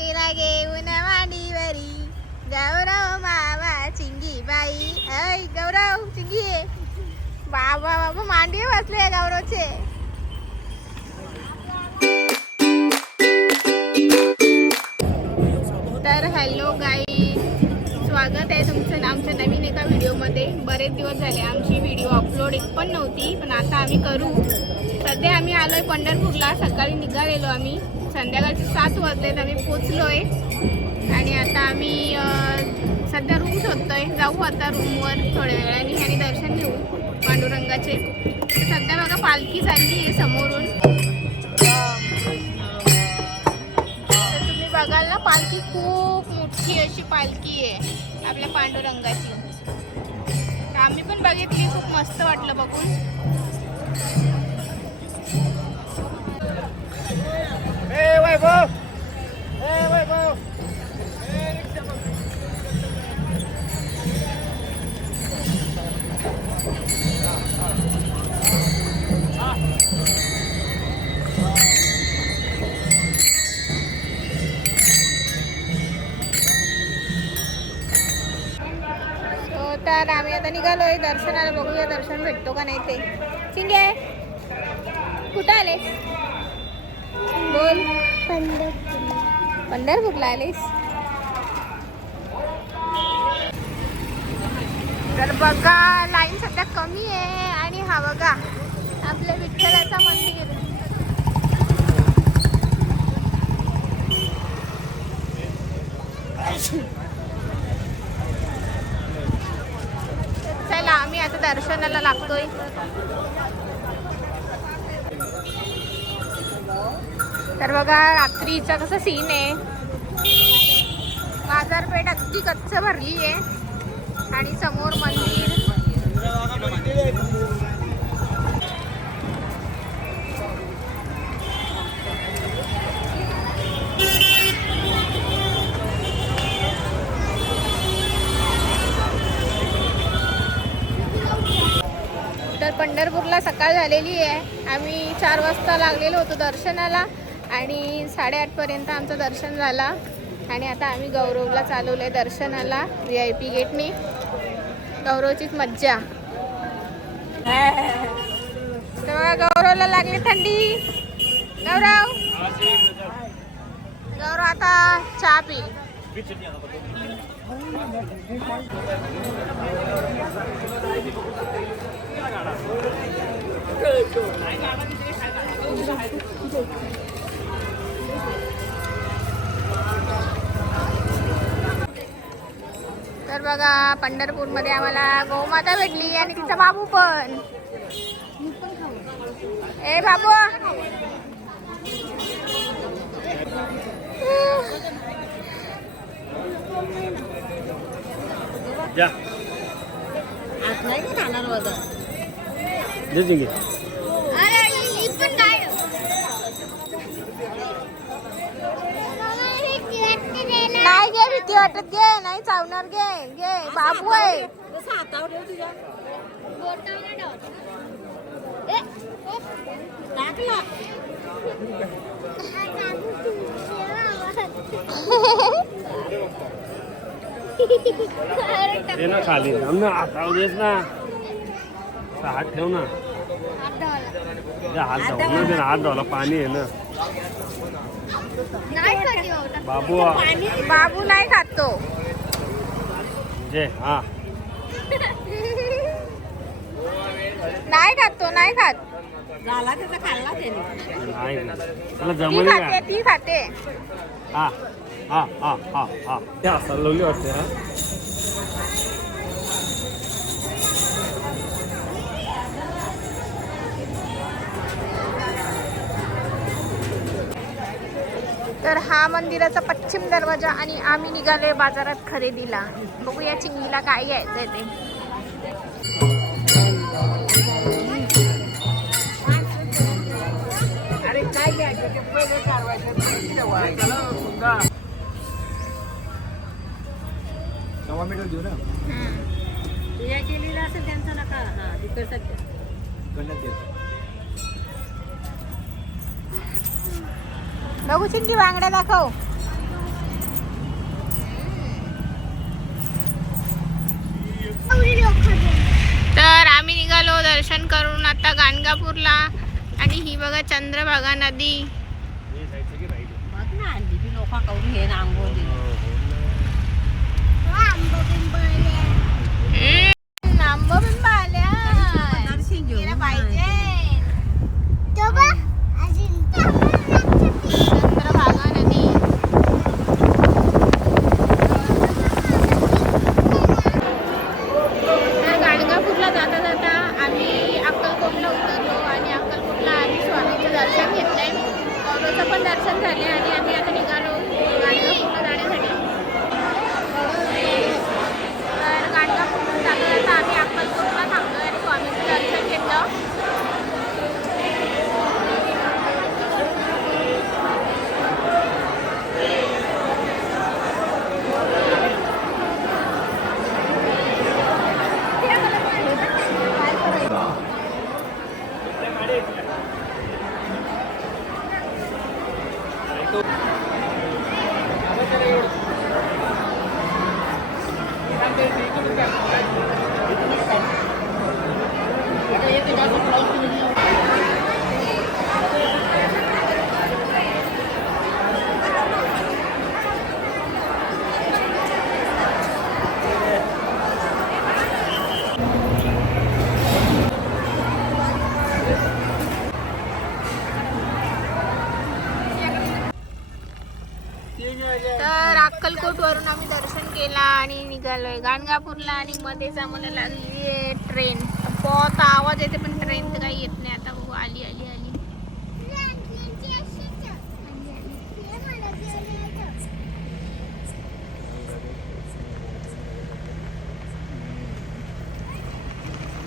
केला घेऊन मांडीवरी गौरव मामा चिंगी बाई. ऐ गौरव चिंगी बाबा बाबा मांडीवर बसले गौरवचे. तर हॅलो गाई, स्वागत आहे तुमचं आमच्या नवीन एका व्हिडिओमध्ये. बरेच दिवस झाले आमची व्हिडिओ अपलोड एक पण नव्हती, पण आता आम्ही करू. सध्या आम्ही आलो आहे पंढरपूरला. सकाळी निघालेलो आम्ही, संध्याकाळचे 7 वाजलेत आम्ही पोचलो आहे. आणि आता आम्ही सध्या रूम शोधतोय. जाऊ आता रूमवर थोड्या वेळाने आणि दर्शन घेऊ पांडुरंगाचे. सध्या बघा पालखी चालली आहे समोरून. तुम्ही बघाल ना, पालखी खूप मोठी अशी पालखी आहे आपल्या पांडुरंगाची. आम्ही पण बघितली, खूप मस्त वाटलं बघून. तर आम्ही आता निघालोय दर्शनाला. बघूया दर्शन भेटतो का नाही ते. चिंगे कुठं आले? बोल. पंढरपूरला आलेस? तर बघा लाईन सध्या कमी आहे. आणि हा बघा आपल्या विठ्ठलाचं मंदिर. चला आम्ही आता दर्शनाला लागतोय. तर बघा रात्रीचा कसा सीन आहे. बाजारपेठ अगदी कच्च भरली आहे आणि समोर मंदिर. तर पंढरपूरला सकाळ झालेली आहे. आम्ही 4 वाजता लागलेलो होतो दर्शनाला आणि 8:30 पर्यंत आमचं दर्शन झाला. आणि आता आम्ही गौरवला चालवलं आहे दर्शनाला VIP गेटने. गौरवचीच मज्जा. तेव्हा गौरवला लागली थंडी. गौरव गौरव आता चहा पी. तर बघा पंढरपूरमध्ये आम्हाला गोमाता भेटली आणि तिचा बाबू पण. ए बाबू जा आज नाही का खाणार होता. नाही घे, भीती वाटत. घे, नाही चावणार. घे घे, बाबू आहे. दे ना खाली. ना हातावर देस ना. हात ठेव ना. हात धावला दे ना. हात धावला पाणी आहे ना. बाबू बाबू नाही खातो. जे हा नाही खातो. नाही खात. झाला त्याचा खाल्ला त्याने. नाही त्याला ती जमलं खाते. का? ती खाते. हा हा हा हा हा ते हसायला वाटते. हा तर हा मंदिराचा पश्चिम दरवाजा. आणि आम्ही निघालोय बाजारात खरेदीला. बघूया चिंगीला काय घ्यायचंय ते. अरे काय घ्यायचं ते पहिले ठरवायचं. देऊ ना. तुझ्या केलेला असेल त्यांचा नका. हा तिकडचा बघू चिंगी बांगड्या दाखव. तर आम्ही निघालो दर्शन करून आता गाणगापूरला. आणि ही बघा चंद्रभागा नदी. बघ ना आणली लोक करून घे ना आंघोळ दिली. आंबोबिंबा आल्या. दर्शन घेऊ गेला पाहिजे. चंद्रभागा नदी. तर गाणगापूरला जाता जाता आम्ही अक्कलकोटला उतरलो आणि अक्कलकोटला आम्ही स्वामीचं दर्शन घेतलंय. गौरवचं पण दर्शन झाले आणि आम्ही आता निघालो गाणगापूरला जाण्यासाठी. तर गाणगापूरला जाता जाता आम्ही अक्कलकोटला थांबलो आणि स्वामीचं दर्शन घेतलं. तर अक्कलकोटवरून आम्ही दर्शन केला आणि निघालोय गाणगापूरला. आणि मध्येच आम्हाला लागली आहे ट्रेन. बहुत आवाज येते पण ट्रेन तर काही येत नाही. आता बघू आली आली आली.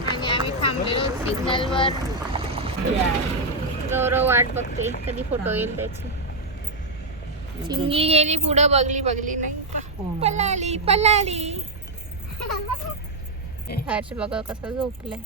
आणि आम्ही थांबलेलो सिग्नलवर. गौरव वाट बघते कधी फोटो येईल त्याची. चिंगी गेली पुढं बघली नाही. पलाली पलाली. हर्ष बघा कसं झोपलंय.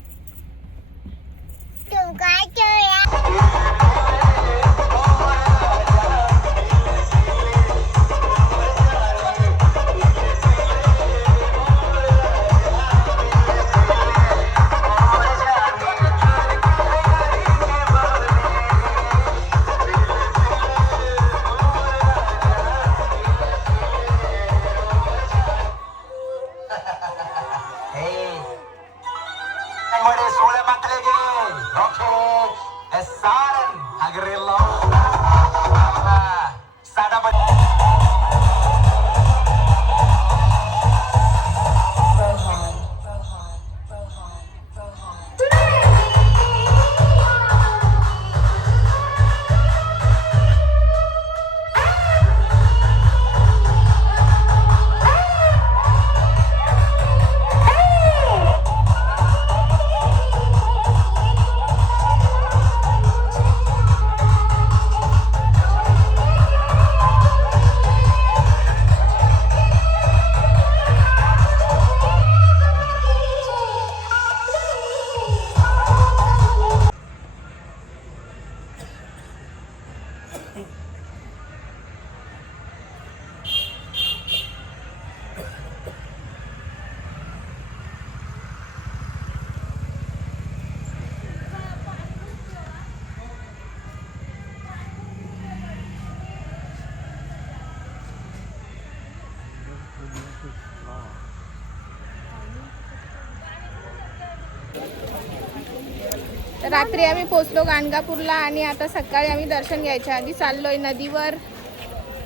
रात्री आम्ही पोचलो गाणगापूरला आणि आता सकाळी आम्ही दर्शन घ्यायच्या आधी चाललोय नदीवर.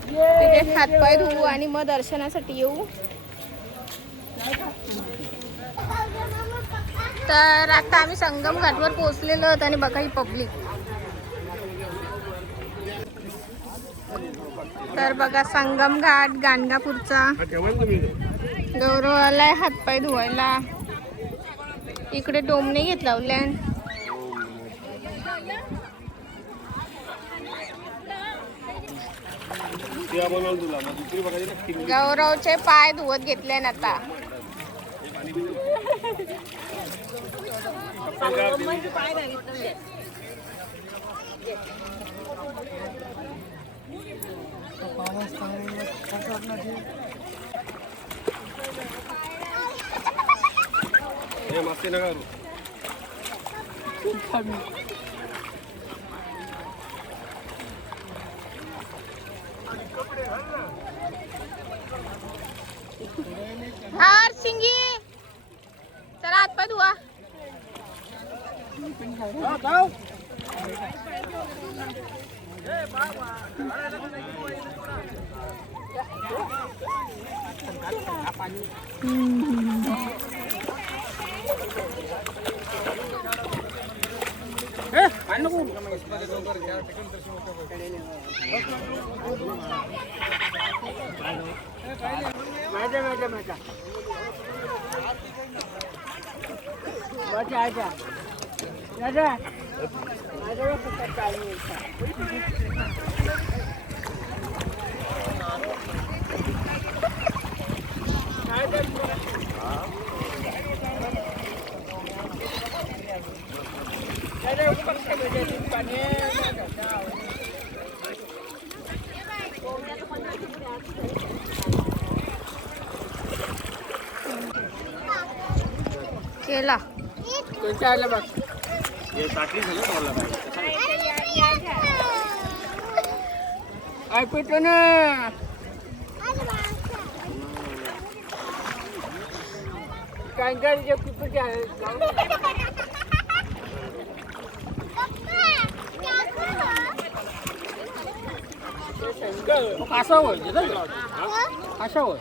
तिथे हातपाय धुवू आणि मग दर्शनासाठी येऊ. तर आता आम्ही संगम घाटवर पोहोचलेलो आहोत आणि बघा ही पब्लिक. तर बघा संगम घाट गाणगापूरचा. गौरव आलाय हातपाय धुवायला. इकडे डोमणे घेत लावल्या. गौरवचे पाय धुवत घेतले ना आता. मस्ती नका करू. हार शिंगी चला हातपाय धुवा. केला हे टाकली झालं तुम्हाला ऐकतो ना काय काय कुठे आहे असं होय असं होय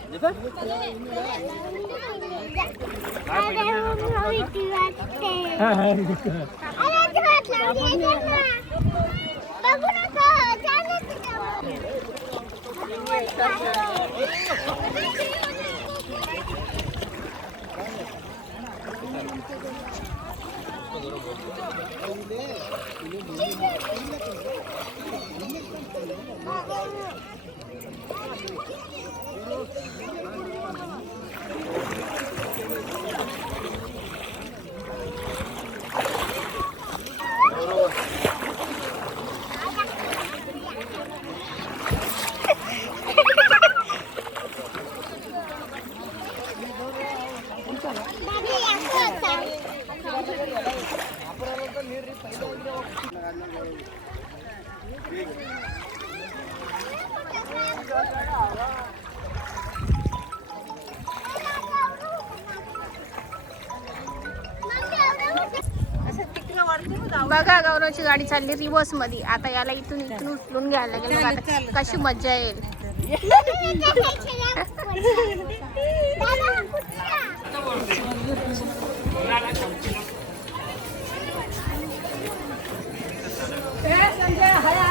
बघा गौरवची गाडी चालली रिवर्स मध्ये. आता याला इथून उचलून घ्यायला लागेल. बघा आता कशी मज्जा येईल.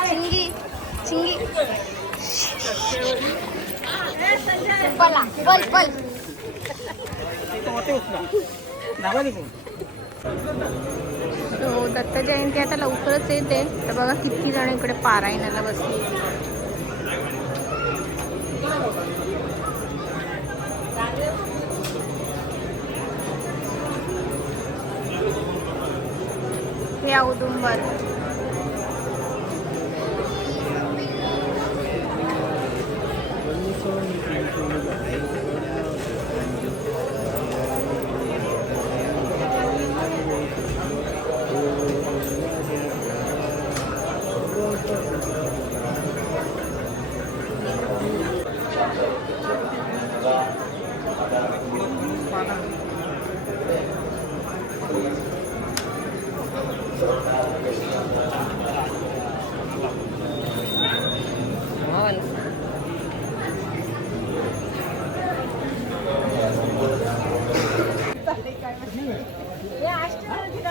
चिंगी चिंगी पला पल पल. हो दत्त जयंती आता लवकरच येते. तर बघा किती जण इकडे पारायणाला बसली. हे औदुंबर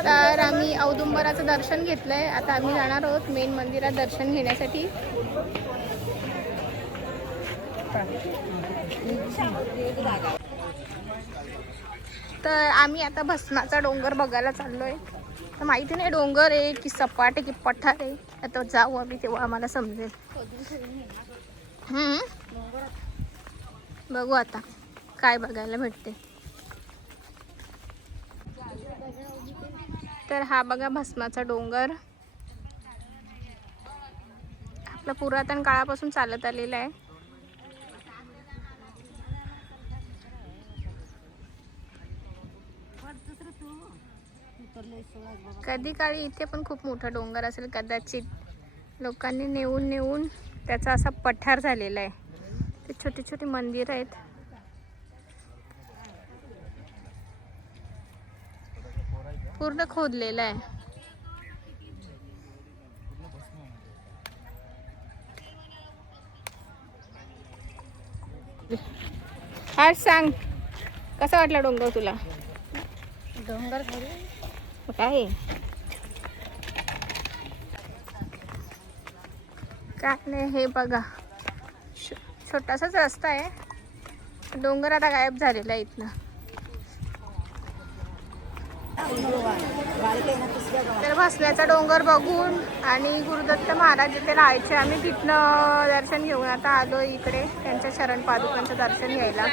तर आम्ही औदुंबराचं दर्शन घेतलंय. आता आम्ही जाणार आहोत मेन मंदिरात दर्शन घेण्यासाठी. तर आम्ही आता भस्माचा डोंगर बघायला चाललोय. तर माहिती नाही डोंगर आहे की सपाट आहे की पठार आहे. आता जाऊ आम्ही तेव्हा आम्हाला समजेल. बघू आता काय बघायला भेटते. तर हा बघा भस्माचा डोंगर. आपला पुरातन काळापासून चालत आलेला आहे. कधी काळी इथे पण खूप मोठा डोंगर असेल कदाचित. लोकांनी नेऊन नेऊन त्याचा असा पठार झालेला आहे. ते छोटे छोटे मंदिर आहेत. पूर्ण खोदलेला आहे. आज सांग कसा वाटला डोंगर तुला? डोंगर काय आहे? काय नाही, हे बघा छोटासाच रस्ता आहे. डोंगर आता गायब झालेला आहे इथनं. तर भस्म्याचा डोंगर बघून आणि गुरुदत्त महाराज जिथे राहायचे आम्ही तिथनं दर्शन घेऊन आता आलो इकडे त्यांच्या शरण पादुकांचं दर्शन घ्यायला.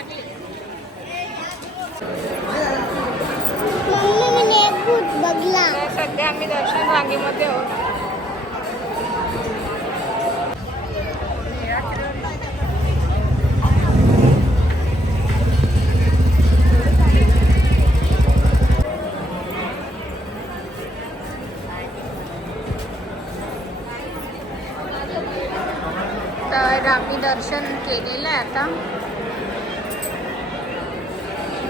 तर सध्या आम्ही दर्शन रांगेमध्ये आहोत. तर आम्ही दर्शन केलेलं आहे आता.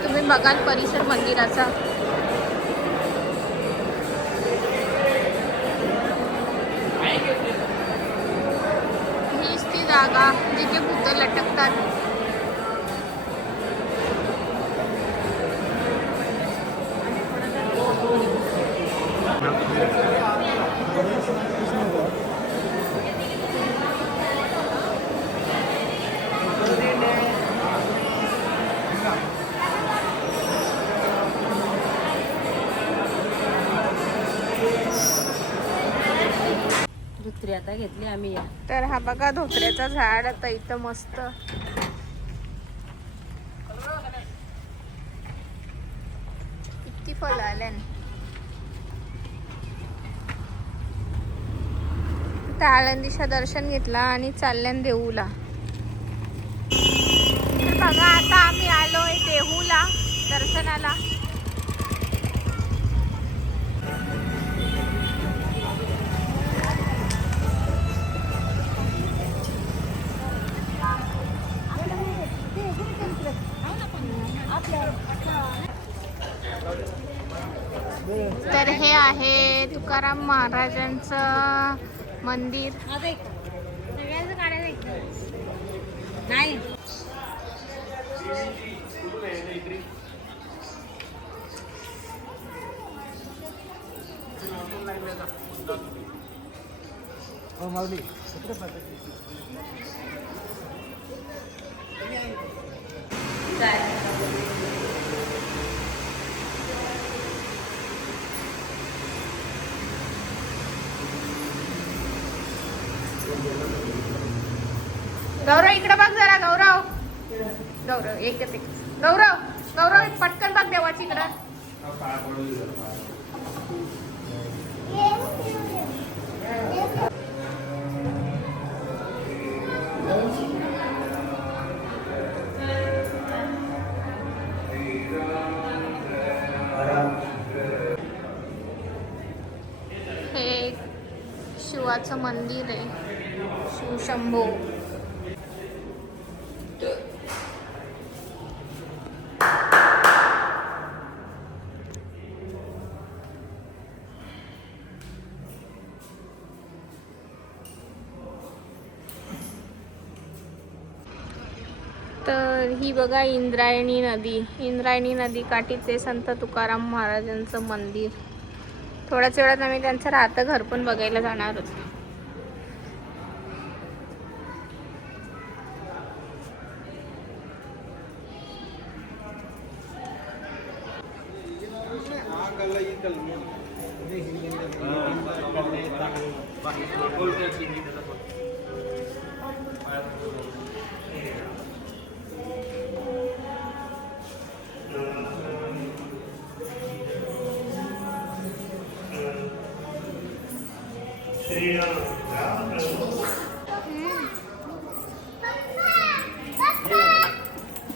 तुम्ही बघाल परिसर मंदिराचा. हीच ती जागा जिथे भूत लटकतात. दुसरी आता घेतली आम्ही या. तर हा बघा धोत्र्याचं झाड आता इथं मस्त. किती फळ आले. तर आळंदीचं दर्शन घेतला आणि चालल्यान देहूला. तर बघा आता आम्ही आलोय देहूला दर्शनाला. तर हे आहे तुकाराम महाराजांचं मंदिर. नाही गौरव इकडे बघ जरा. गौरव गौरव एकच एक. गौरव गौरव पटकन बघ देवाची इकडं. हे शिवाचं मंदिर आहे. शिवशंभो. तर ही बघा इंद्रायणी नदी. इंद्रायणी नदी काठीचे संत तुकाराम महाराजांचं मंदिर. थोड्याच वेळात आम्ही त्यांचं राहतं घर पण बघायला जाणार आहोत.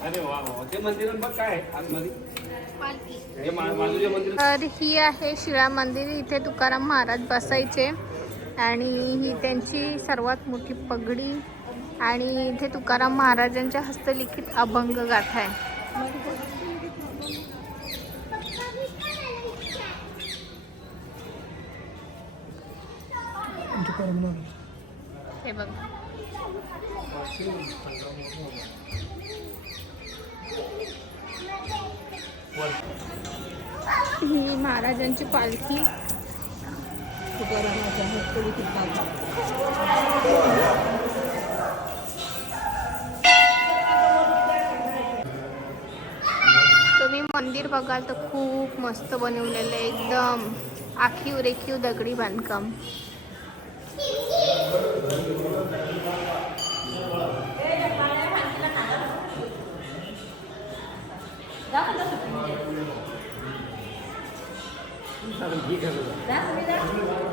अरे वा वा, ते मंदिर बघ काय आतमध्ये. तर ही आहे शिळा मंदिर. इथे तुकाराम महाराज बसायचे आणि ही त्यांची सर्वात मोठी पगडी आणि इथे तुकाराम महाराजांच्या हस्तलिखित अभंग गाथा आहे. हे बघ, ही महाराजांची पालखी. तुकारामाच्या हस्तलिखित गाथा. तुम्ही मंदिर बघाल तर खूप मस्त बनवलेलं आहे, एकदम आखीव रेखीव दगडी बांधकाम.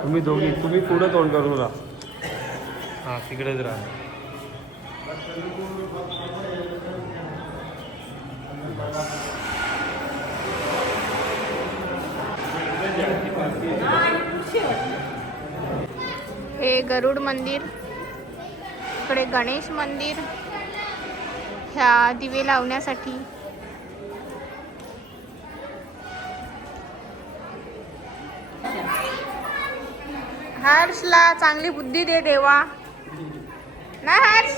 तुम्ही दोघी तुम्ही पुढं तोंड करून राहा. हां तिकडेच राहा. हे गरुड मंदिर, इकडे गणेश मंदिर, ह्या दिवे लावण्यासाठी. हर्षला चांगली बुद्धी दे देवा ना हर्ष.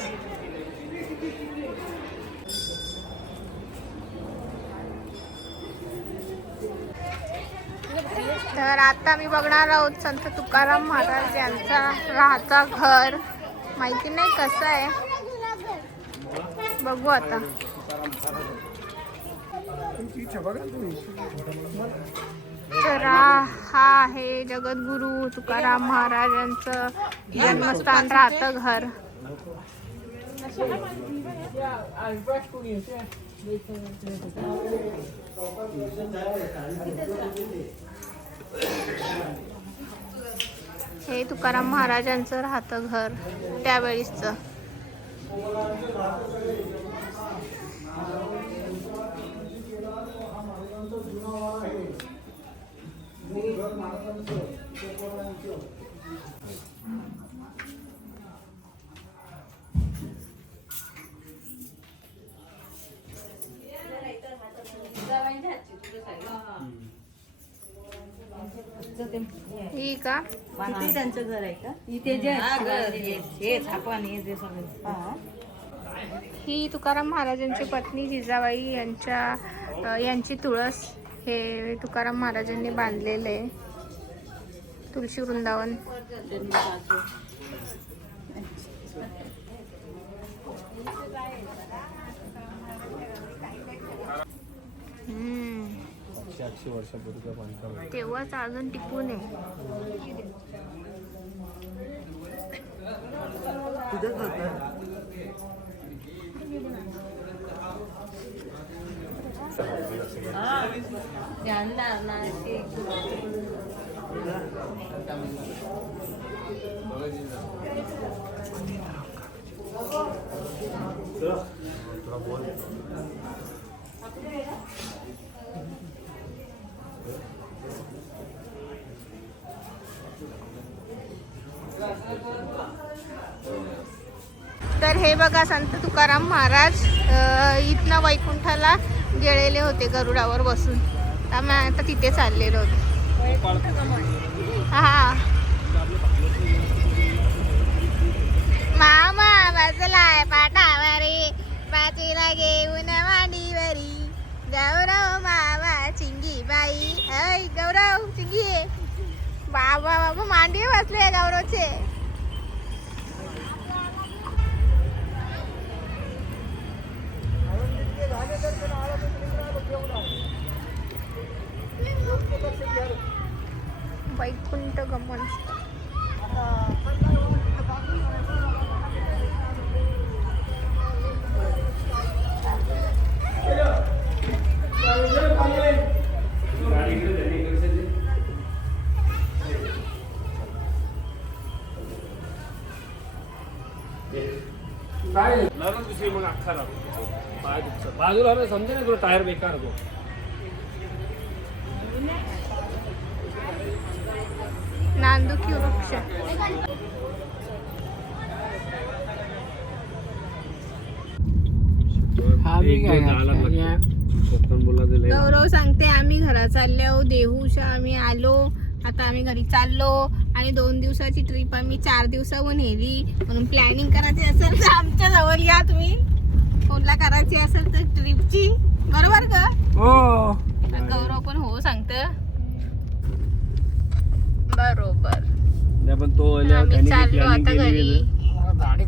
तर आता मी बघणार आहोत संत तुकाराम महाराज यांचा राहाचा घर. माहिती नाही कसं आहे, बघू आता. तर हा आहे जगद्गुरु तुकाराम महाराजांचं जन्मस्थान राहतं घर. हे तुकाराम महाराजांचं राहतं घर त्यावेळीचं. ही का इथे त्यांचं घर आहे का? इथे जे हे छापण हे जे सगळं. ही तुकाराम महाराजांची पत्नी जिजाबाई यांची तुळस. हे तुकाराम महाराजांनी बांधलेले आहे तुळशी वृंदावन. तेव्हाच अजून टिकून आहे. जाणणार ना ते. तर हे बघा संत तुकाराम महाराज इथनं वैकुंठाला गेलेले होते गरुडावर बसून. त्यामुळे आता तिथे चाललेले होते. हा मामा बसलाय पाठावरी, पाचीला घेऊन मांडीवरी. गौरव मामा चिंगी बाई. ऐ गौरव चिंगी. बाबा बाबा मांडीवर बसले गौरवचे. वैकुंठ गमन. दुसरी मग अख्खा बाजूला समजे ना तुला टायर बेकार होतो. चांदुकी वृक्ष. गौरव सांगते आम्ही घरा चाललो देहूच्या आम्ही आलो. आता आम्ही घरी चाललो आणि 2 दिवसाची ट्रिप आम्ही 4 दिवसावर नेली. म्हणून प्लॅनिंग करायची असेल तर आमच्या जवळ या तुम्ही. कोणला करायची असेल तर ट्रिपची. बरोबर का? हो. गौरव पण हो सांगत. बरोबर. पण तो आम्ही चाललो आता घरी. गाडी